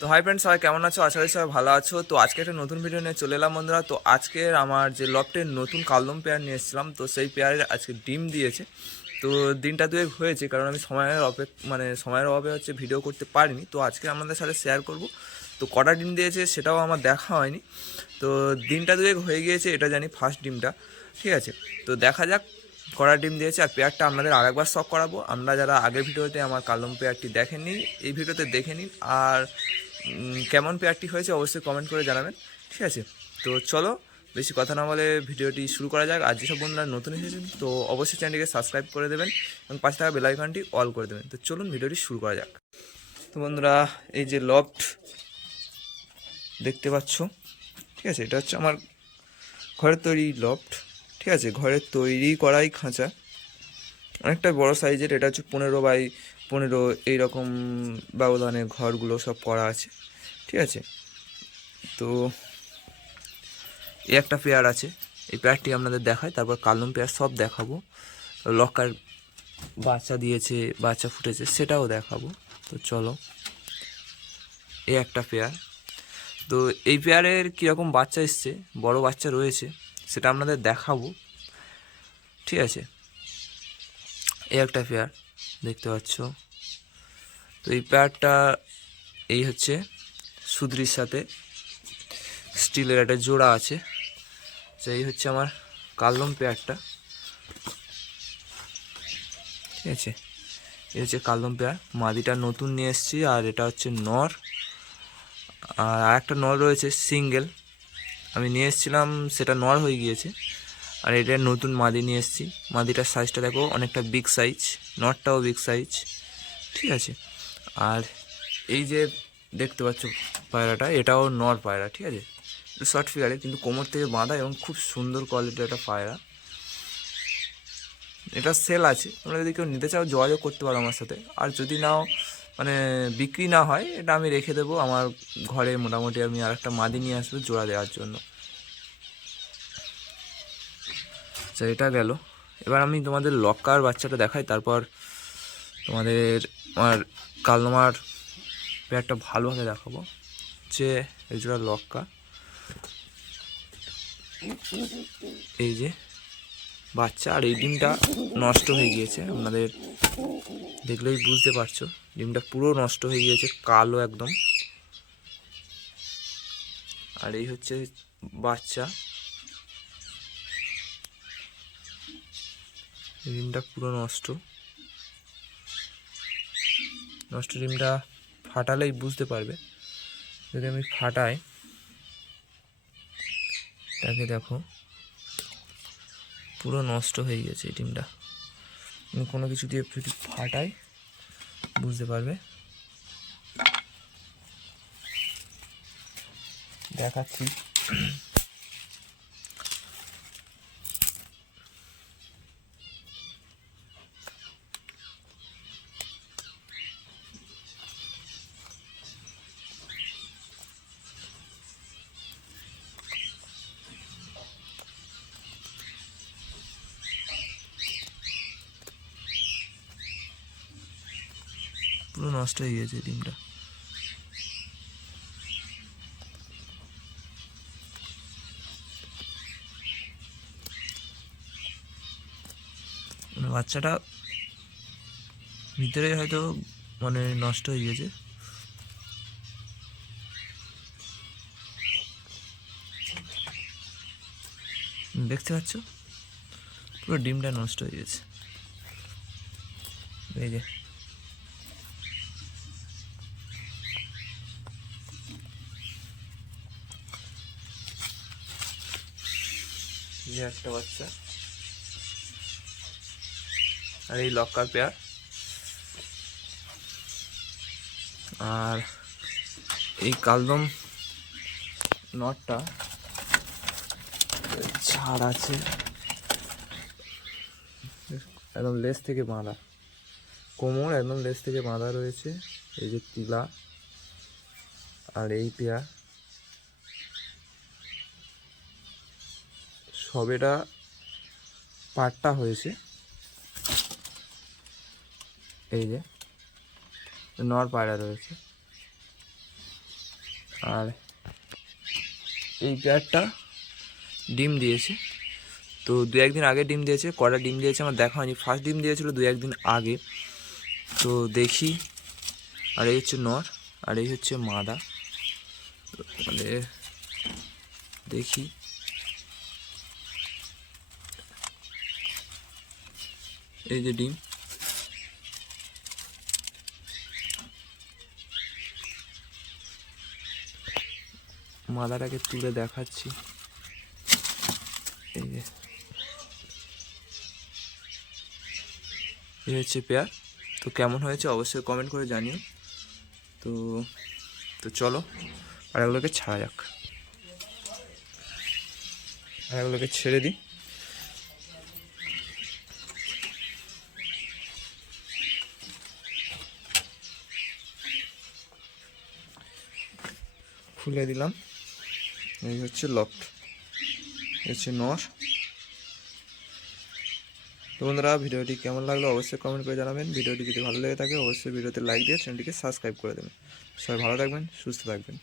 তো hi friend সবাই কেমন আছো? আশা করি সবাই ভালো আছো। তো আজকে একটা নতুন ভিডিও নিয়ে চলে এলাম বন্ধুরা। তো আজকের আমার যে লফটের নতুন কালদম পেয়ার নিয়ে এসেছিলাম, তো সেই পেয়ারের আজকে ডিম দিয়েছে। তো দিনটা দুয়েক হয়েছে, কারণ আমি সময়ের অপেক মানে সময়ের অভাবে হচ্ছে ভিডিও করতে পারিনি। তো আজকে আপনাদের সাথে শেয়ার করব। তো কটা ডিম দিয়েছে সেটাও আমার দেখা হয়নি। তো দিনটা দুয়েক হয়ে গিয়েছে, এটা জানি ফার্স্ট ডিমটা। ঠিক আছে? তো দেখা যাক কড়া ডিম দিয়েছে আর পেয়ারটা আপনাদের আরেকবার শখ করাবো। আমরা যারা আগের ভিডিওতে আমার কালম পেয়ারটি দেখেননি, এই ভিডিওতে দেখে নিন। আর কেমন পেয়ারটি হয়েছে অবশ্যই কমেন্ট করে জানাবেন। ঠিক আছে? তো চলো, বেশি কথা না বলে ভিডিওটি শুরু করা যাক। আর যেসব বন্ধুরা নতুন এসেছেন, তো অবশ্যই চ্যানেলটিকে সাবস্ক্রাইব করে দেবেন এবং পাশে থাকা বেলাইকনটি অল করে দেবেন। তো চলুন ভিডিওটি শুরু করা যাক। তো বন্ধুরা, এই যে লফট দেখতে পাচ্ছ, ঠিক আছে? এটা হচ্ছে আমার ঘরের তৈরি লফট ঠিক আছে? ঘরের তৈরি করাই খাঁচা। অনেকটা বড় সাইজের এটা হচ্ছে পনেরো বাই পনেরো এইরকম ব্যবধানে ঘরগুলো সব করা আছে, ঠিক আছে? তো এই একটা পেয়ার আছে, এই পেয়ারটি আপনাদের দেখায় তারপর কালম পেয়ার সব দেখাবো। লকার বাচ্চা দিয়েছে, বাচ্চা ফুটেছে, সেটাও দেখাবো। তো চলো, এই একটা পেয়ার তো এই পেয়ারের কীরকম বাচ্চা এসছে, বড় বাচ্চা রয়েছে, সেটা আপনাদের দেখাবো, ঠিক আছে? এই একটা পেয়ার দেখতে পাচ্ছ। তো এই পেয়ারটা এই হচ্ছে সুদ্রির সাথে স্টিলের একটা জোড়া আছে। তো এই হচ্ছে আমার কালদম পেয়ারটা ঠিক আছে? এই হচ্ছে কালদম পেয়ার মাদিটা নতুন নিয়ে এসেছি আর এটা হচ্ছে নর। আর একটা নর রয়েছে, সিঙ্গেল। আমি নিয়ে এসেছিলাম, সেটা নর হয়ে গিয়েছে। আর এটা নতুন মাদি নিয়ে এসেছি। মাদিটার সাইজটা দেখো, অনেকটা বিগ সাইজ নটটাও বিগ সাইজ ঠিক আছে? আর এই যে দেখতে পাচ্ছ পায়রাটা, এটাও নর পায়রা, ঠিক আছে? শর্ট ফিগারে কিন্তু কোমর থেকে বাঁধা এবং খুব সুন্দর কোয়ালিটির একটা পায়রা। এটা সেল আছে, তোমরা যদি কেউ নিতে চাও, যোগাযোগ করতে পারো আমার সাথে। আর যদি নাও মানে বিক্রি না হয়, এটা আমি রেখে দেবো। আমার ঘরে মোটামুটি আমি আর একটা মাদি নিয়ে আসব, জোড়া দেওয়ার জন্য। আচ্ছা এটা গেল। এবার আমি তোমাদের লকার বাচ্চাটা দেখাই, তারপর তোমাদের আমার কালনামার পেয়ারটা ভালোভাবে দেখাবো। যে এই জোড়া লক্কা এই যে বাচ্চা, আর এই ডিমটা নষ্ট হয়ে গিয়েছে। আপনাদের দেখলেই বুঝতে পারছ, ডিমটা পুরো নষ্ট হয়ে গিয়েছে, কালো একদম। আর এই হচ্ছে বাচ্চা। ডিমটা পুরো নষ্ট। নষ্ট ডিমটা ফাটালেই বুঝতে পারবে। যদি আমি ফাটাই তাকে দেখো, পুরো নষ্ট হয়ে গেছে এই ডিমটা আমি কোনো কিছু দিয়ে যদি ফাটাই, বুঝতে পারবে। দেখাচ্ছি। নষ্ট হয়ে গেছে ডিমটা। মানে বাচ্চাটা ভিতরে হয়তো মানে নষ্ট হয়ে গেছে। দেখতে পাচ্ছ? পুরো ডিমটা নষ্ট হয়ে গেছে। এই যে। যে একটা বাচ্চা। আর এই লক্কার পেয়ার। আর এই কালদম নটটা। ছাড় আছে। একদম লেস থেকে বাঁধা। কোমর একদম লেস থেকে বাঁধা রয়েছে। এই যে তিলা আর এই পেয়ার। সবেটা পাটটা হয়েছে। এই যে, নর পায়রা রয়েছে। আর এই পেয়ারটা ডিম দিয়েছে। তো দু একদিন আগে ডিম দিয়েছে, কটা ডিম দিয়েছে আমার দেখা হয়নি। ফার্স্ট ডিম দিয়েছিল দু একদিন আগে। তো দেখি, আর এই হচ্ছে নর, আর এই হচ্ছে মাদা। মানে দেখি। এই যে ডিম। মাদাটাকে তুলে দেখাচ্ছি। এই যে। এই হচ্ছে পেয়ার। তো কেমন হয়েছে অবশ্যই কমেন্ট করে জানিও। তো তো চলো আর এগুলোকে ছাড়া যাক। আর এগুলোকে ছেড়ে দিই। খুলে দিলাম। এই হচ্ছে লফট এই হচ্ছে নর তো বন্ধুরা, ভিডিওটি কেমন লাগল অবশ্যই কমেন্ট করে জানাবেন। ভিডিওটি যদি ভালো লেগে থাকে, অবশ্যই ভিডিওতে লাইক দিয়ে চ্যানেলটিকে সাবস্ক্রাইব করে দেবেন। সবাই ভালো থাকবেন, সুস্থ থাকবেন।